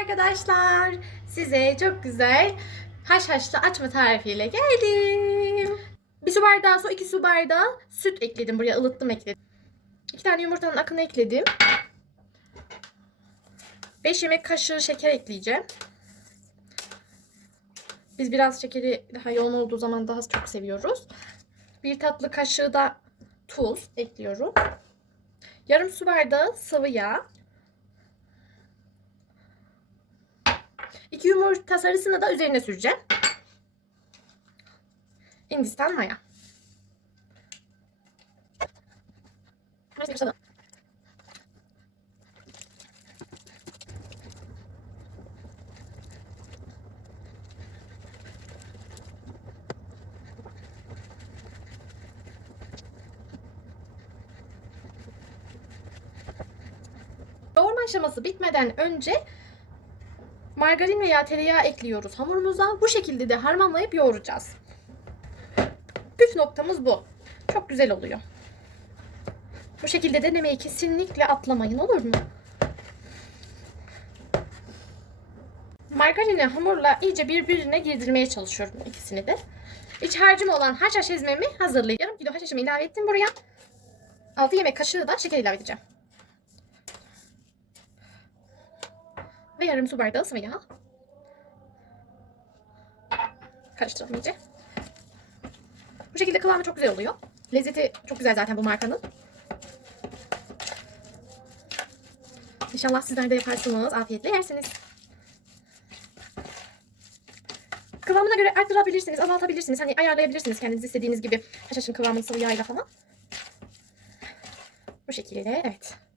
arkadaşlar. Size çok güzel haşhaşlı açma tarifiyle geldim. Bir su bardağı su, iki su bardağı süt ekledim. Buraya ılıttım ekledim. İki tane yumurtanın akını ekledim. 5 yemek kaşığı şeker ekleyeceğim. Biz biraz şekeri daha yoğun olduğu zaman daha çok seviyoruz. Bir tatlı kaşığı da tuz ekliyorum. Yarım su bardağı sıvı yağ. İki yumurta sarısını da üzerine süreceğim. Hindistan maya. Yoğurma aşaması bitmeden önce margarin veya tereyağı ekliyoruz hamurumuza. Bu şekilde de harmanlayıp yoğuracağız. Püf noktamız bu. Çok güzel oluyor. Bu şekilde denemeyi kesinlikle atlamayın olur mu? Margarini hamurla iyice birbirine girdirmeye çalışıyorum ikisini de. İç harcım olan haşhaş ezmemi hazırlayıp yarım kilo haşhaşımı ilave ettim buraya. 6 yemek kaşığı da şeker ilave edeceğim. Ve yarım su bardağı sıvı yağ. Karıştıralım iyice. Bu şekilde kıvamı çok güzel oluyor. Lezzeti çok güzel zaten bu markanın. İnşallah sizler de yaparsınız. Afiyetle yersiniz. Kıvamına göre arttırabilirsiniz, azaltabilirsiniz. Hani ayarlayabilirsiniz kendiniz istediğiniz gibi. Haşhaşın kıvamını sıvı yağıyla falan. Bu şekilde evet.